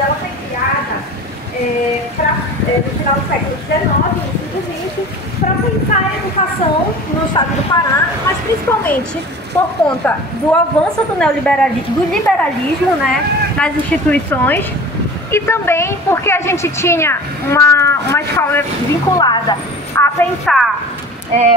ela foi criada no final do século XIX, no século XX, para pensar a educação no estado do Pará, mas principalmente por conta do avanço do liberalismo, né, nas instituições, e também porque a gente tinha uma escola vinculada a pensar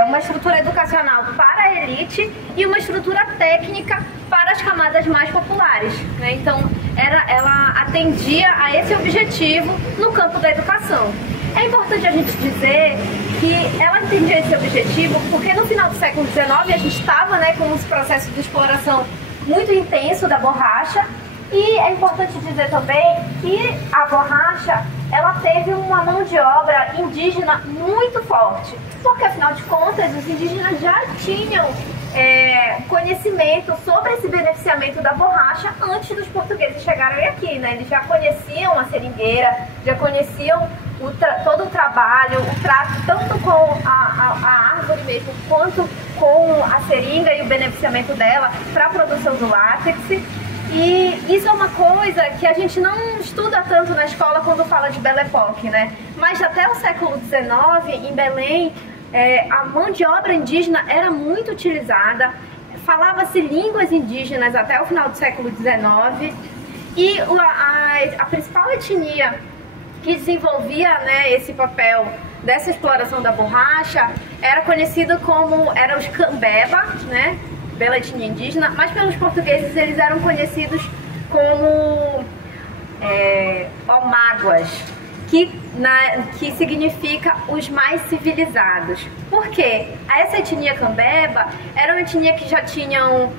uma estrutura educacional para a elite e uma estrutura técnica para as camadas mais populares, né? Então, ela atendia a esse objetivo no campo da educação. É importante a gente dizer que ela atendia esse objetivo porque no final do século XIX a gente estava, né, com um processo de exploração muito intenso da borracha, e é importante dizer também que a borracha ela teve uma mão de obra indígena muito forte, porque afinal de contas os indígenas já tinham conhecimento sobre esse beneficiamento da borracha antes dos portugueses chegarem aqui, né? Eles já conheciam a seringueira, já conheciam todo o trabalho, o trato tanto com a árvore mesmo, quanto com a seringa e o beneficiamento dela para a produção do látex. E isso é uma coisa que a gente não estuda tanto na escola quando fala de Belle Époque, né? Mas até o século XIX, em Belém, a mão de obra indígena era muito utilizada, falava-se línguas indígenas até o final do século XIX, e a principal etnia que desenvolvia, né, esse papel dessa exploração da borracha era conhecido como os Cambeba, né? Pela etnia indígena, mas pelos portugueses eles eram conhecidos como Omáguas, que significa os mais civilizados. Por quê? Essa etnia Cambeba era uma etnia que já tinham,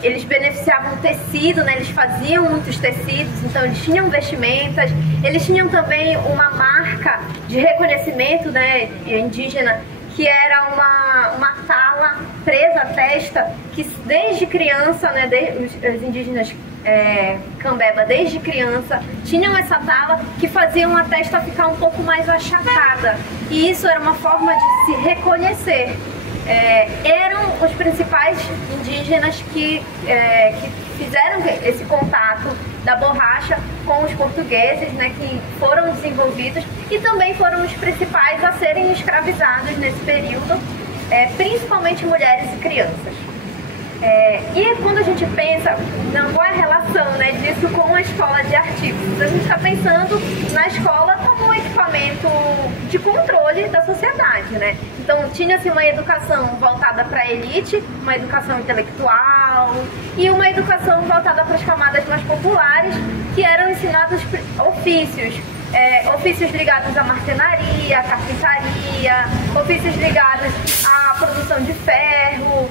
eles beneficiavam tecido, né? Eles faziam muitos tecidos, então eles tinham vestimentas, eles tinham também uma marca de reconhecimento, né, indígena, que era uma tala presa à testa, que desde criança, né, os indígenas Cambeba, desde criança, tinham essa tala que faziam a testa ficar um pouco mais achatada. E isso era uma forma de se reconhecer. Eram os principais indígenas que fizeram esse contato da borracha com os portugueses, né, que foram desenvolvidos, e também foram os principais a serem escravizados nesse período, principalmente mulheres e crianças. E quando a gente pensa qual é a relação, né, disso com a escola de artífices, a gente está pensando na escola como um equipamento de controle da sociedade, né? Então tinha-se uma educação voltada para a elite, uma educação intelectual e uma educação voltada para as camadas mais populares, que eram ensinados ofícios. Ofícios ligados à marcenaria, à carpintaria, ofícios ligados à produção de ferro,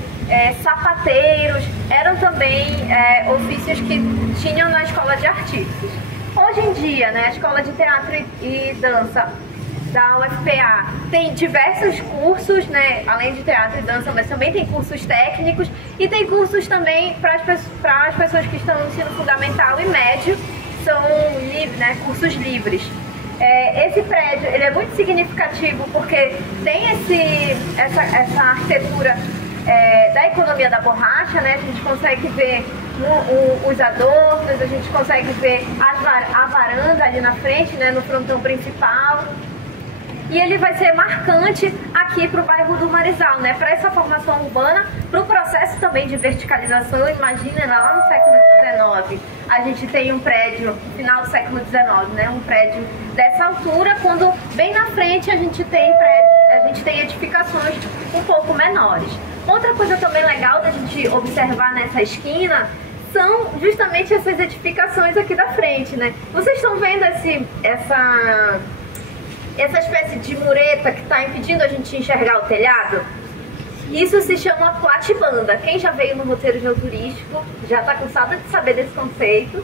sapateiros, eram também ofícios que tinham na escola de artífices. Hoje em dia, né, a escola de teatro e dança da UFPA tem diversos cursos, né, além de teatro e dança, mas também tem cursos técnicos e tem cursos também para as pessoas que estão no ensino fundamental e médio, são né, cursos livres. Esse prédio ele é muito significativo porque tem essa arquitetura da economia da borracha, né? A gente consegue ver os adornos, a gente consegue ver a varanda ali na frente, né, no frontão principal. E ele vai ser marcante aqui para o bairro do Marizal, né? Para essa formação urbana, para o processo também de verticalização. Imagina, lá no século XIX, a gente tem um prédio, no final do século XIX, né? Um prédio dessa altura, quando bem na frente a gente tem edificações um pouco menores. Outra coisa também legal da gente observar nessa esquina são justamente essas edificações aqui da frente, né? Vocês estão vendo essa espécie de mureta que está impedindo a gente enxergar o telhado? Isso se chama platibanda. Quem já veio no roteiro geoturístico já está cansado de saber desse conceito,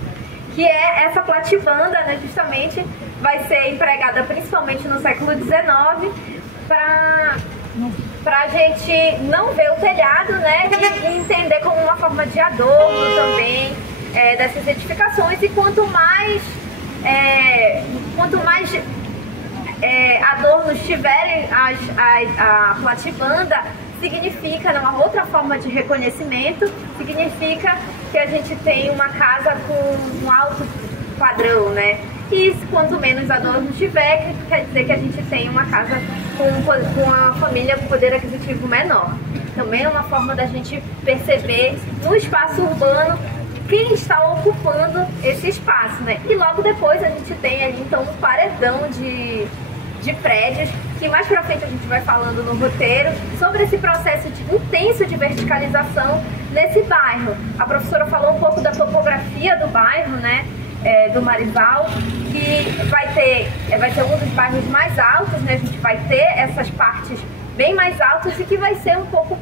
que é essa platibanda, né, justamente vai ser empregada principalmente no século XIX para a gente não ver o telhado, né, e entender como uma forma de adorno também dessas edificações. E quanto mais adornos tiverem a platibanda, significa, uma outra forma de reconhecimento, significa que a gente tem uma casa com um alto padrão, né? E quanto menos adorno tiver, quer dizer que a gente tem uma casa com uma família com poder aquisitivo menor. Também é uma forma da gente perceber no espaço urbano quem está ocupando esse espaço, né? E logo depois a gente tem ali então um paredão de prédios, que mais pra frente a gente vai falando no roteiro, sobre esse processo intenso de verticalização nesse bairro. A professora falou um pouco da topografia do bairro, né? Do Maribal, que vai ser um dos bairros mais altos, né? A gente vai ter essas partes bem mais altas e que vai ser um pouco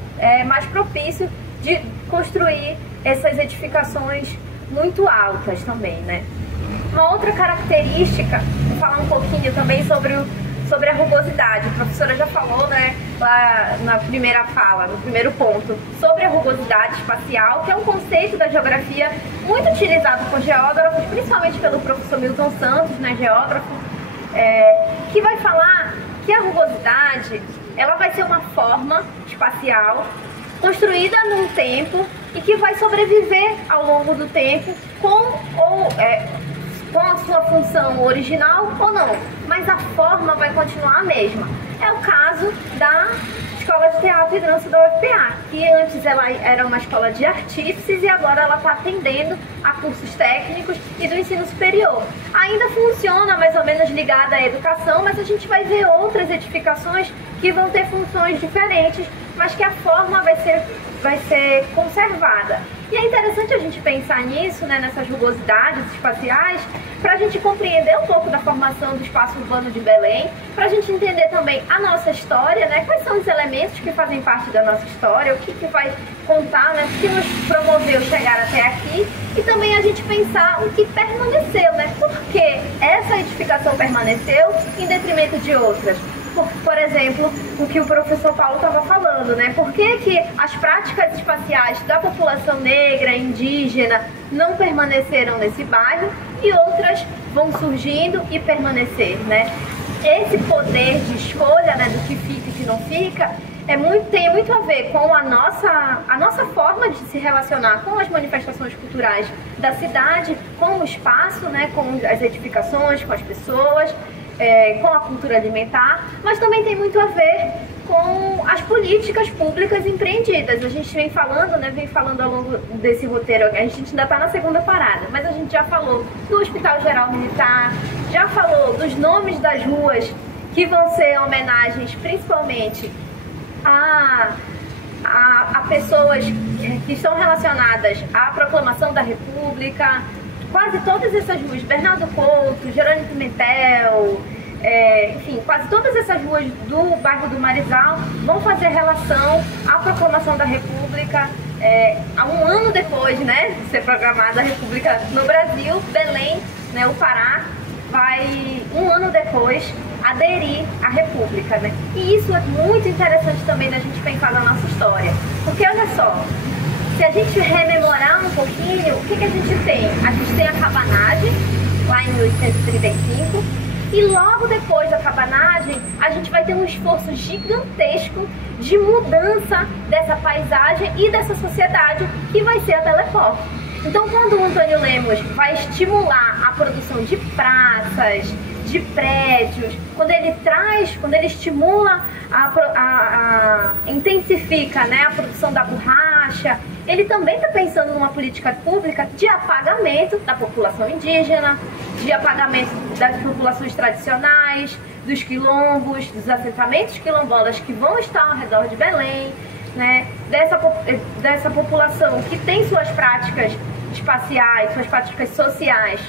mais propício de construir essas edificações muito altas também, né? Uma outra característica, vou falar um pouquinho também sobre a rugosidade. A professora já falou, né, lá na primeira fala, no primeiro ponto, sobre a rugosidade espacial, que é um conceito da geografia muito utilizado por geógrafos, principalmente pelo professor Milton Santos, né, geógrafo, que vai falar que a rugosidade ela vai ser uma forma espacial construída num tempo e que vai sobreviver ao longo do tempo com a sua função original ou não, mas a forma vai continuar a mesma. É o caso da Escola de Teatro e Dança da UFPA, que antes ela era uma escola de artífices e agora ela está atendendo a cursos técnicos e do ensino superior. Ainda funciona mais ou menos ligada à educação, mas a gente vai ver outras edificações que vão ter funções diferentes, mas que a forma vai ser conservada. E é interessante a gente pensar nisso, né, nessas rugosidades espaciais, para a gente compreender um pouco da formação do espaço urbano de Belém, para a gente entender também a nossa história, né, quais são os elementos que fazem parte da nossa história, o que vai contar, né, o que nos promoveu chegar até aqui, e também a gente pensar o que permaneceu, né, por que essa edificação permaneceu em detrimento de outras. Por exemplo, o que o professor Paulo estava falando, né? Por que as práticas espaciais da população negra, indígena, não permaneceram nesse bairro e outras vão surgindo e permanecer, né? Esse poder de escolha, né, do que fica e que não fica, tem muito a ver com a nossa forma de se relacionar com as manifestações culturais da cidade, com o espaço, né, com as edificações, com as pessoas, com a cultura alimentar, mas também tem muito a ver com as políticas públicas empreendidas. A gente vem falando ao longo desse roteiro, a gente ainda está na segunda parada, mas a gente já falou do Hospital Geral Militar, já falou dos nomes das ruas que vão ser homenagens principalmente a pessoas que estão relacionadas à proclamação da República. Quase todas essas ruas, Bernardo Couto, Jerônimo Pimentel, enfim, quase todas essas ruas do bairro do Maribal vão fazer relação à proclamação da República. Há um ano depois, né, de ser proclamada a República no Brasil, Belém, né, o Pará, vai um ano depois aderir à República, né? E isso é muito interessante também da gente pensar na nossa história, porque olha só, se a gente rememorar um pouquinho, o que a gente tem? A gente tem a cabanagem, lá em 1835, e logo depois da cabanagem, a gente vai ter um esforço gigantesco de mudança dessa paisagem e dessa sociedade, que vai ser a Belle Époque. Então, quando o Antônio Lemos vai estimular a produção de praças, de prédios, quando ele estimula, intensifica, né, a produção da borracha, ele também está pensando numa política pública de apagamento da população indígena, de apagamento das populações tradicionais, dos quilombos, dos assentamentos quilombolas que vão estar ao redor de Belém, né, dessa população que tem suas práticas espaciais, suas práticas sociais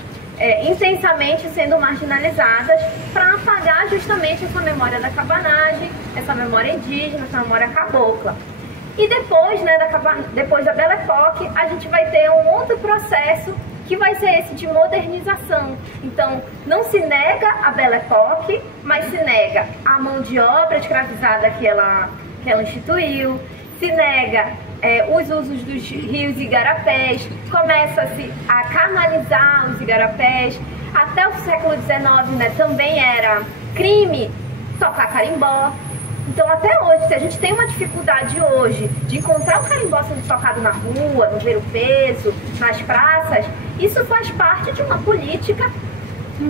intensamente sendo marginalizadas, para apagar justamente essa memória da cabanagem, essa memória indígena, essa memória cabocla. E depois, né, depois da Belle Époque, a gente vai ter um outro processo que vai ser esse de modernização. Então, não se nega a Belle Époque, mas se nega a mão de obra escravizada que ela instituiu, se nega os usos dos rios e igarapés, começa-se a canalizar os igarapés. Até o século XIX, né, também era crime tocar carimbó. Então, até hoje, se a gente tem uma dificuldade hoje de encontrar o carimbó sendo tocado na rua, no ver-o-peso, nas praças, isso faz parte de uma política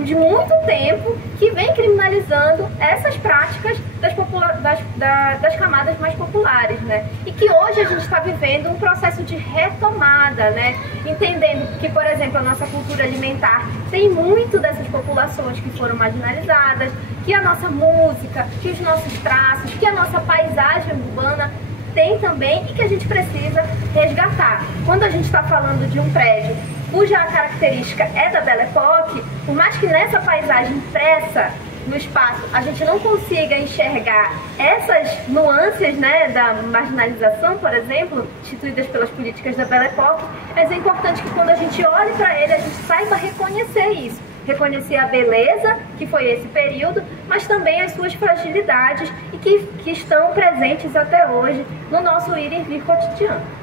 de muito tempo que vem criminalizando essas práticas das camadas mais populares, né? E que hoje a gente está vivendo um processo de retomada, né? Entendendo que, por exemplo, a nossa cultura alimentar tem muito dessas populações que foram marginalizadas, que a nossa música, que os nossos traços, que a nossa paisagem urbana tem também e que a gente precisa resgatar. Quando a gente está falando de um prédio cuja característica é da Belle Époque, por mais que nessa paisagem impressa no espaço a gente não consiga enxergar essas nuances, né, da marginalização, por exemplo, instituídas pelas políticas da Belle Époque, mas é importante que quando a gente olhe para ele, a gente saiba reconhecer isso. Reconhecer a beleza que foi esse período, mas também as suas fragilidades e que estão presentes até hoje no nosso ir e vir cotidiano.